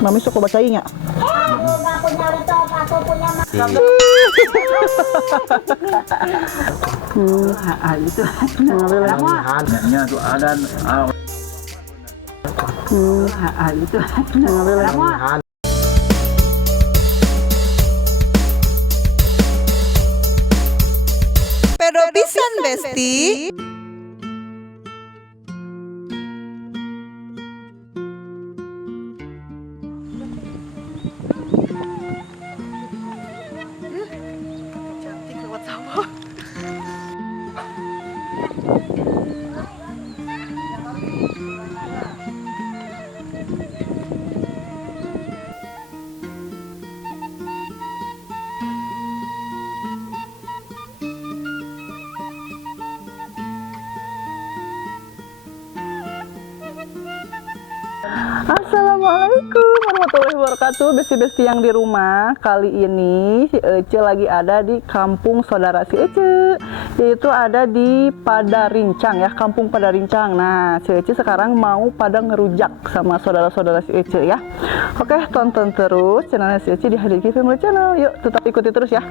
Mami suka bacain nggak? Itu Nya tuh ada itu Pero pisan Besti. Cantik lewat sawah. Assalamualaikum warahmatullahi wabarakatuh. Besti-besti yang di rumah, kali ini si Ece lagi ada di kampung saudara si Ece, yaitu ada di Padarincang ya, kampung Padarincang. Nah, si Ece sekarang mau pada ngerujak sama saudara-saudara si Ece ya. Oke, tonton terus channelnya si Ece di Hadiki Family Channel. Yuk, tetap ikuti terus ya.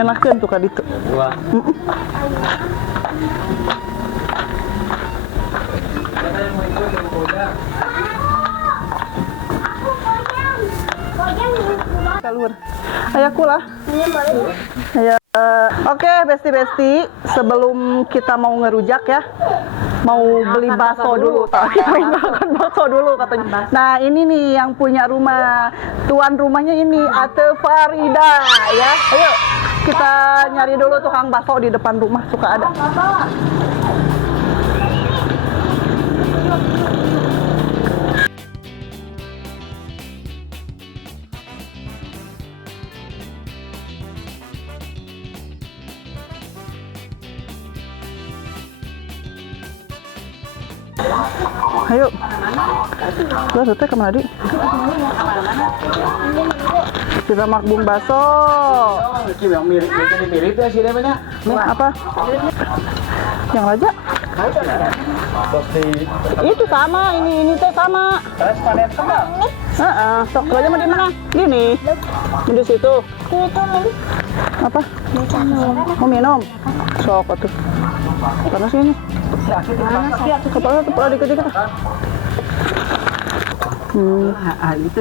Enakan tuh kali itu. Keluar. Ayaku lah. Ya. Oke, besti-besti, sebelum kita mau ngerujak ya, mau beli bakso dulu. Makan bakso dulu katanya. Nah, ini nih yang punya rumah. Tuan rumahnya ini Ate Farida ya. Ayo kita nyari dulu tukang bakso di depan rumah, suka ada. Ayo. Lah, teh kemana di? Kita makbung bakso. yang mirip ya sih namanya. Apa? Yang raja? Pasti Itu sama, ini teh sama. tes panen kembang. Sok raja mau di mana? Gini. Di situ. Apa? Mau minum? Sok atuh. Panas ini. Kepala dikit-dikit. itu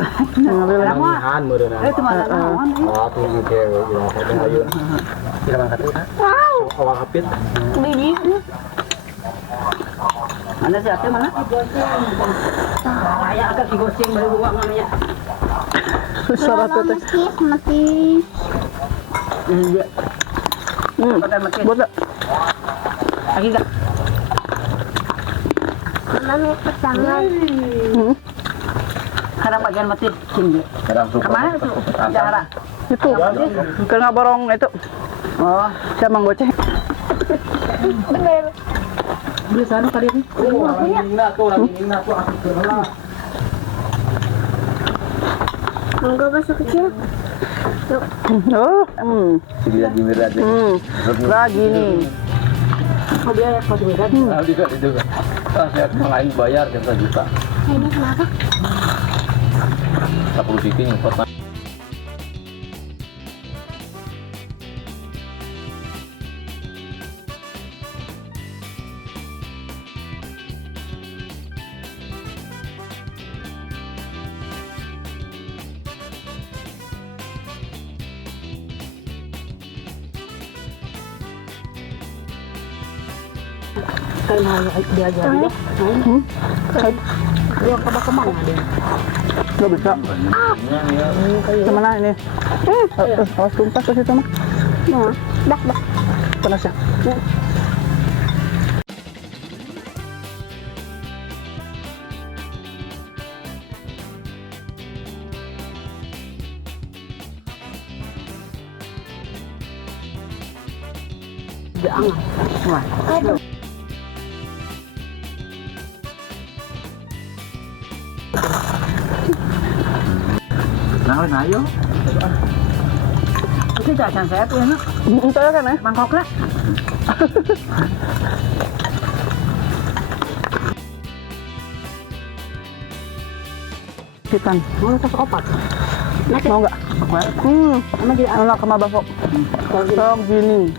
Panggihan meureun. itu mana naon Oh, tuh ge udah ayo. Kita angkat dulu. Awal hapit. mana sih ate mana aya agak digoceng baru uang namanya Salah tuh teh. mati iya pakai makin Buat lagi enggak mami pesangan karena bagian mati tinggi Kadang suka. kemana itu jahara itu ke ngaborong itu. oh Saya mang goceng. beli sana kali ini enggak bakso kecil Oh, Dia dimir aja. lagi nih. oh biaya pasti beda Itu. Saya malah bayar kan 1 juta. ini kenapa 10 titik nyempot. kayak mau diajarin deh dia kemana dia Gak bisa. Kemana ini? Awas tuntas ke situ mah. dak Panas ya. jangan wah Nah, ayo. Itu jajan saya tuh enak. Itu ya kan ya? Mangkoknya. Pitan. Mau tas opat. Mau nggak? Sama di Enak sama bakso. Som gini.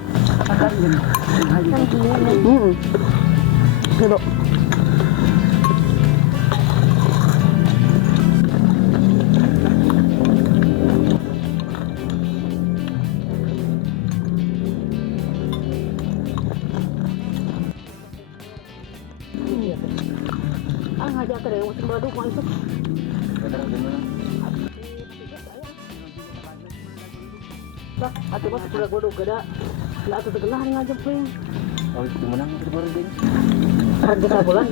Gitu. ngajak ke yang baru masuk. Bah, atuh mah sudah gua gada. Lah atuh tengah ngajak pring. Oh, itu menang itu baru ding. Harga bulan.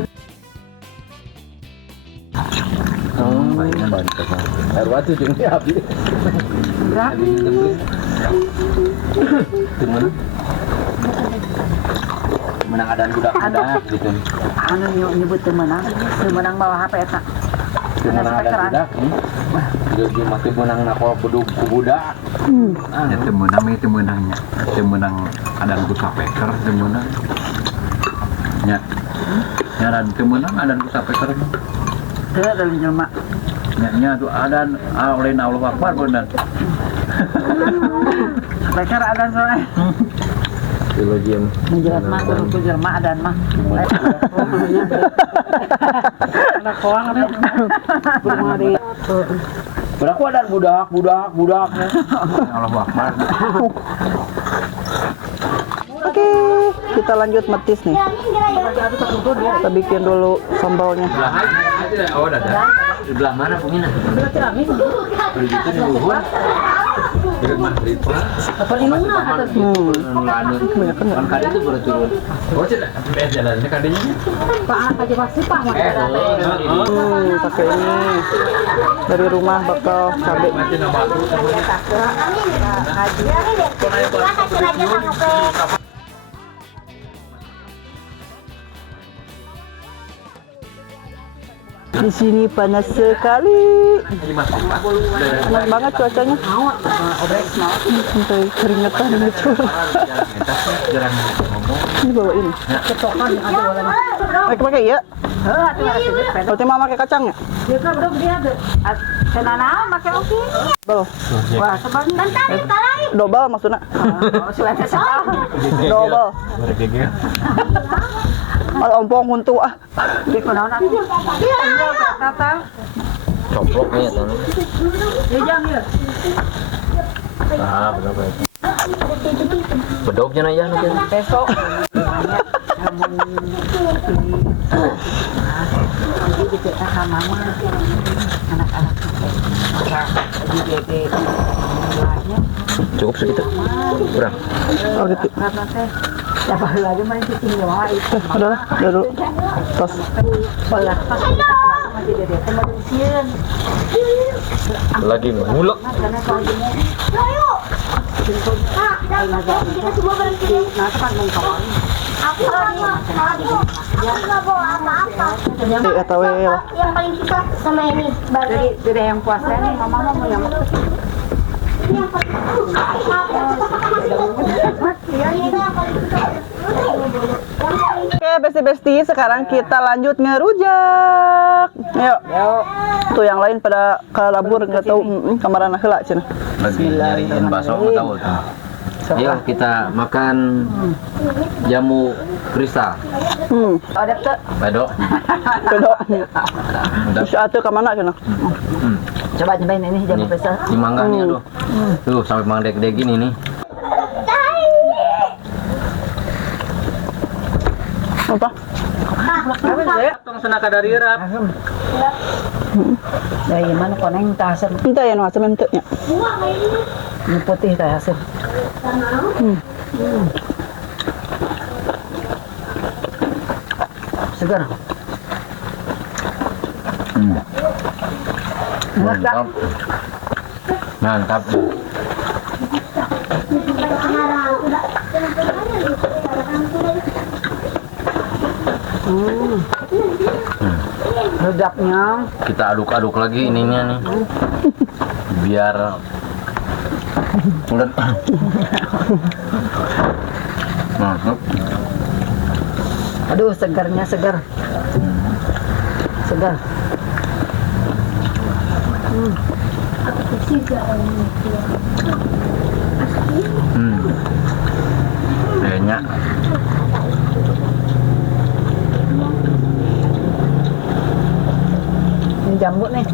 Oh, baik kan. Air watu jeung habis. Berapa? Itu menang adaan budak-budak gitu. Anu nyebut temenang bawa HP eta. Menang adaan budak. Jadi masih menang nako budak. Ya temenang itu menangnya. Temenang adaan budak peker temenang. Ya. Ya dan temenang adaan budak peker. Teu dari jelema. Nya tuh adaan lain Allah Akbar bener. Peker ada soalnya. Teologian. Menjelat mah kudu jelema adan mah. Anak koang ada. Rumah di Berapa adaan budak. Allah Akbar. Oke, kita lanjut metis nih. Kita bikin dulu sambalnya. Oh, ada. Di belah mana pungina? Begitu di luhur. Dekat Madrid. apa linguna atau Kan kali itu baru turun. Oh, tidak. Jalannya kadinya. Pak aja pasti Pak mah. Pakai ini dari rumah bakal cabai. Masih nama aku. Di sini panas sekali. Panas banget cuacanya. Sampai keringetan gitu. Jarang ngomong. Ini bawa ini. Ketokan ada walanya. Pakai ya. Heuh atuh ada sepeda. Kalau cuma pakai kacangnya. Dia kan belum dia ada. Senana make oke. Double. Wah, sebentar tarik. Double maksudnya. Oh, sudah salah. Double. Bergege. Kalau ompong untuk ah. Di kono nanti. Iya, kata. Coploknya ya tuh. Ya jam ya. Ah, berapa itu? Bedognya aja nanti. Besok. Lagi gitu sama mama anak-anak di dede sekolahnya Cukup segitu. Kurang. Oh gitu. karena teh ya baru lagi main cicing doang itu Udah dulu. Tos. belah pas masih dede teh mau disieun Lagi ngulek. karena kalau kita semua berhenti nah kan mengkawan Aku nggak bawa apa-apa. ETW lah. Yang paling suka sama ini. jadi dede yang puasa nih mama mau yang Yang paling suka. Oke, besti-besti, sekarang kita lanjut ngerujak. Yuk. Tuh yang lain pada kalabur nggak tahu kamaran heula cenah. Lagi nyariin bakso nggak tahu tuh. Ayo kita makan jamu kristal. ada tuh Bedok. Kedok. Terus atuh ke mana cenah? coba nyobain ini jamu pesta Di mangga nih aduh. Tuh sampai mangdek-dek gini nih. Apa? Tong senaka dari rap. dari mana koneng tasem Entah ya nu asem ente nya. ini putih tasem segar Mantap. Mantap. redapnya Kita aduk-aduk lagi ininya nih. Biar Udah. Mantap. Aduh, segarnya segar. Segar. Kayaknya Ini jambu nih.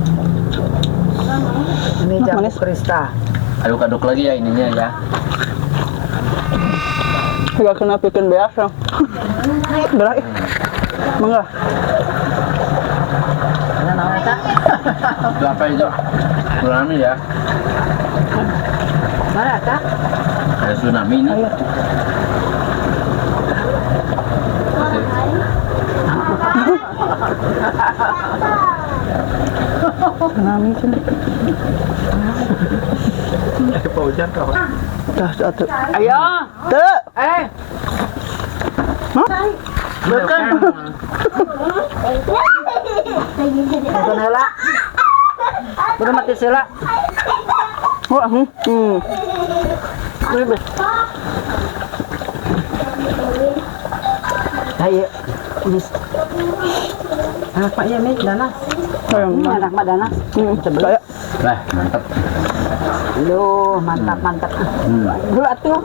Ini jambu Krista. ayo aduk lagi ya ininya ya. Gak kena bikin biasa. Berai. Mangga. Ada namanya Kak? Berapa itu? Tsunami ya. Mana Kak? Kayak tsunami ini. Tsunami sini. Apa hujan kau? Dah, atuh. Ayo. Tuh. Bukan. Bukan hela. Udah mati sila. Oh, Ayo. Ini. Anak Pak ya, Danas. Ini anak Mak Danas. Saya. Nah, mantap. Loh, mantap mantap. Gula tuh.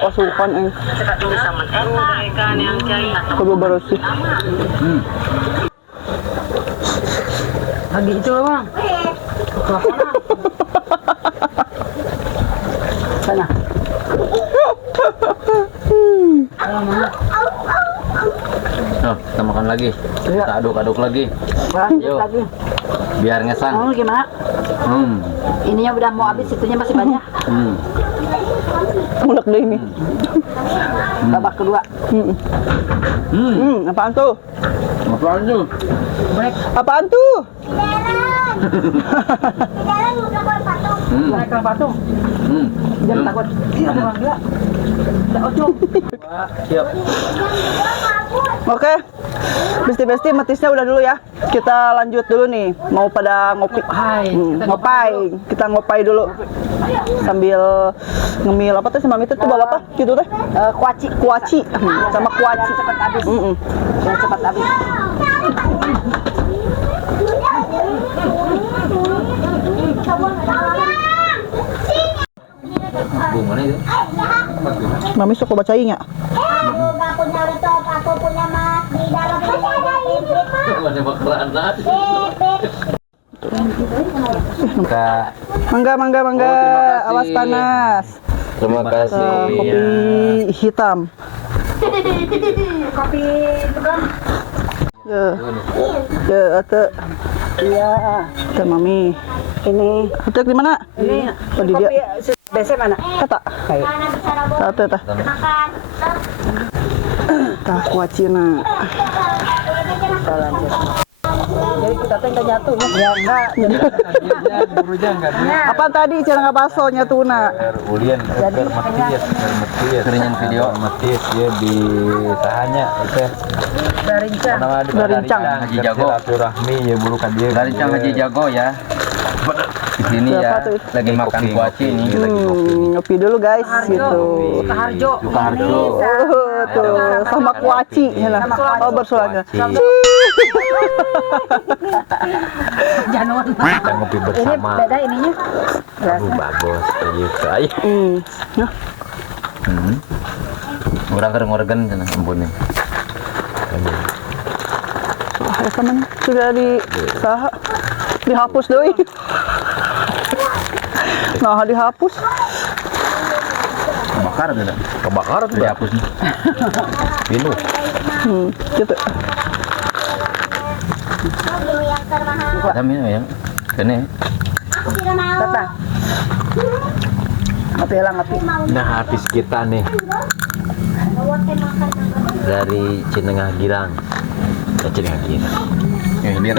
Asupan eh. Kudu bersih. Lagi itu loh Bang. Sana. Oh, kita makan lagi. Kita aduk-aduk lagi. Lanjut Yuk. lagi. Biar ngesan. Oh, gimana? Ininya udah mau habis, itunya masih banyak. Mulek deh ini. Babak kedua. Apaan tuh? Apaan tuh? Apaan tuh? Naik ke patung. Jangan takut. Ada orang gila. Ada ojol. Siap. Oke. Besti-besti metisnya udah dulu ya. Kita lanjut dulu nih. Mau pada ngopi. Ngopai. Kita ngopai dulu. Sambil ngemil apa tuh sama Mami tuh bawa apa? Gitu teh. Kuaci. Kuaci. Sama kuaci. Cepat habis. Jangan cepat habis. Bu, mana itu? Mami suka bacain ya? Nggak punya laptop, aku punya mas di dalam ada listrik. Ada bakaran. Mangga, mangga, mangga. Awas panas. Terima kasih. Kopi hitam. Kopi juga. Ya. Ya, ate. Iya. Teh Mami. Ini. Ate di mana? Ini. Oh, di dia. BC mana? Kata. Mana besar abang Ate tah. makan. Tah kuacina. Jadi kita teh nggak nyatu nih. Ya enggak. Buru jangan. Apa tadi celana baso nyatuna? Ulian keringan video metis ya di sahanya itu Barincang. Barincang. Haji Jago silaturahmi ya buru ka dieu Barincang Haji Jago ya di sini Siapa ya tuh? lagi makan kuaci ini Ngopi dulu guys gitu. Harjo. Sukarjo Oh, tuh sama kuaci ya. Oh bersuara. Januan. kita ngopi Ini bersama beda ininya. bagus gitu ayo Nah, orang kereng-kereng cenah ampun nih ya teman sudah di saha dihapus doi. Nah, dihapus. kebakaran tidak kebakaran tuh dihapus nih pinuh Gitu. Yang termahal. kita minum ya kene Aku tidak mau. Tata. Ngopi lah ngopi. Nah, habis kita nih Buat makan. dari Cinengah Girang. Cinengah Girang. ngehilir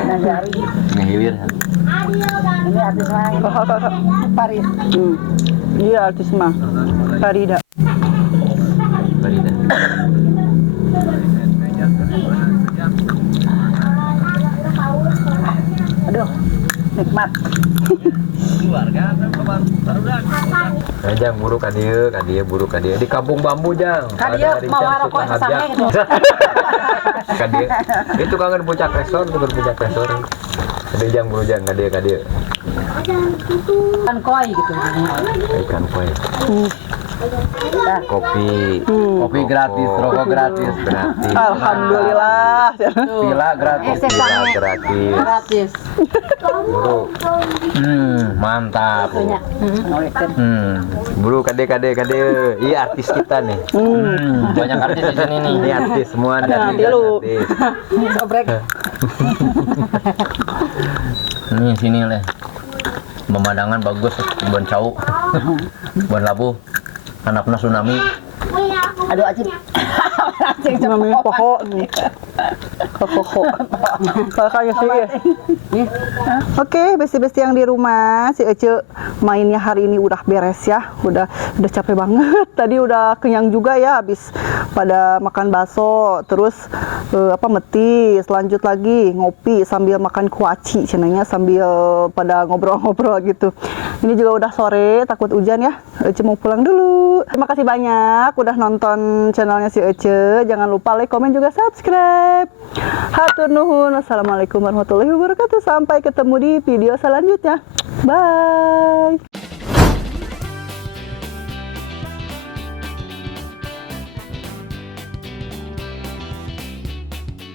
Nagari. ngehilir Adio dan Ini artis lain. Paris. Iya artis mah. Farida. Barida. nikmat. Jang buru ka dieu buru ka dieu di kampung bambu jang. Ka dieu mau rokok sesame gitu. Ka dieu. Itu kangen puncak resor, itu puncak resor. Ada jang buru jang ka dieu. Kan koi gitu. Ikan koi. Kopi, kopi gratis, rokok gratis. Alhamdulillah. Pila gratis, pila gratis. Gratis. Buru. Mantap. Buru kade. Iya artis kita nih. Banyak artis di sini nih. Ini artis semua nih. Lu. Sobrek. Nih sini leh. Pemandangan bagus, Bon Cau, Bon Labu, anaknya tsunami. Aduh acing. Acing Namanya pokok nih. Pokok. Kakaknya sih. Oke, besti-besti yang di rumah, si Ece mainnya hari ini udah beres ya. Udah capek banget. Tadi udah kenyang juga ya habis pada makan bakso, terus metis, lanjut lagi ngopi sambil makan kuaci cenanya sambil pada ngobrol-ngobrol gitu. Ini juga udah sore, takut hujan ya. Ece mau pulang dulu. Terima kasih banyak udah nonton channelnya si Ece. Jangan lupa like, komen juga subscribe. Hatur nuhun. Wassalamualaikum warahmatullahi wabarakatuh. Sampai ketemu di video selanjutnya. Bye.